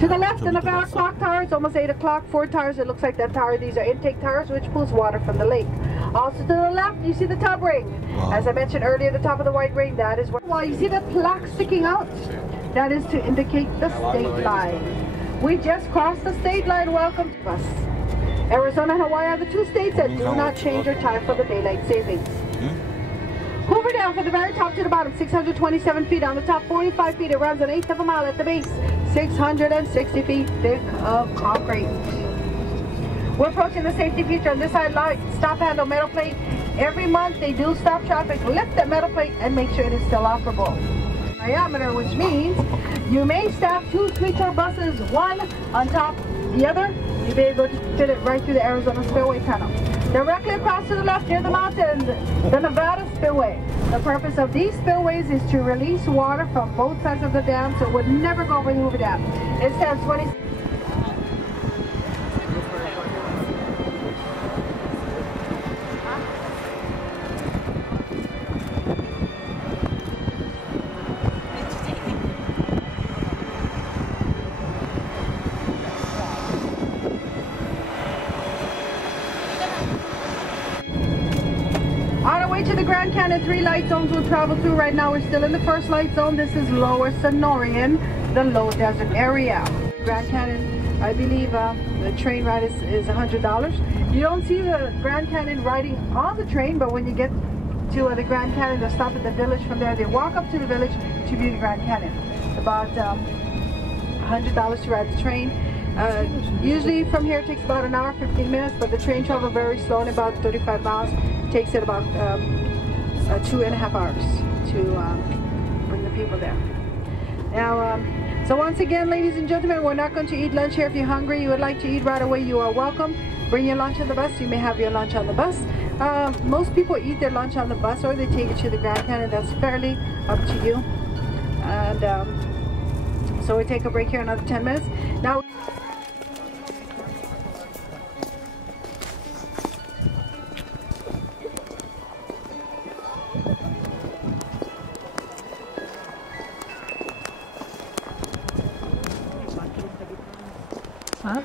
To the left, the Nevada clock tower, it's almost 8 o'clock. 4 towers, it looks like that tower. These are intake towers, which pulls water from the lake. Also to the left, you see the tub ring. Wow. As I mentioned earlier, the top of the white ring, that is where... Well, you see the plaque sticking out? That is to indicate the state line. We just crossed the state line. Welcome to us. Arizona and Hawaii are the 2 states that do not change their time for the daylight savings. Hoover Dam from the very top to the bottom, 627 feet. On the top, 45 feet. It runs an 1/8 of a mile at the base. 660 feet thick of concrete. We're approaching the safety feature on this side. Light, stop handle, metal plate. Every month they do stop traffic, lift that metal plate and make sure it is still operable. Diameter, which means you may stack 2 sweeter buses, one on top the other. You'll be able to fit it right through the Arizona Spillway Tunnel. Directly across to the left near the mountains, the Nevada Spillway. The purpose of these spillways is to release water from both sides of the dam so it would never go over the Hoover Dam. It stands 20. On our way to the Grand Canyon, 3 light zones will travel through. Right now we're still in the first light zone. This is Lower Sonorian, the low desert area. Grand Canyon, I believe the train ride is $100. You don't see the Grand Canyon riding on the train, but when you get to the Grand Canyon, they'll stop at the village. From there they walk up to the village to view the Grand Canyon. About $100 to ride the train. Usually from here it takes about an hour, 15 minutes, but the train travels very slowly, about 35 miles. It takes it about 2.5 hours to bring the people there. Now, so once again, ladies and gentlemen, we're not going to eat lunch here. If you're hungry, you would like to eat right away, you are welcome. Bring your lunch on the bus. You may have your lunch on the bus. Most people eat their lunch on the bus or they take it to the Grand Canyon. That's fairly up to you. And so we take a break here, another 10 minutes. Now. Huh?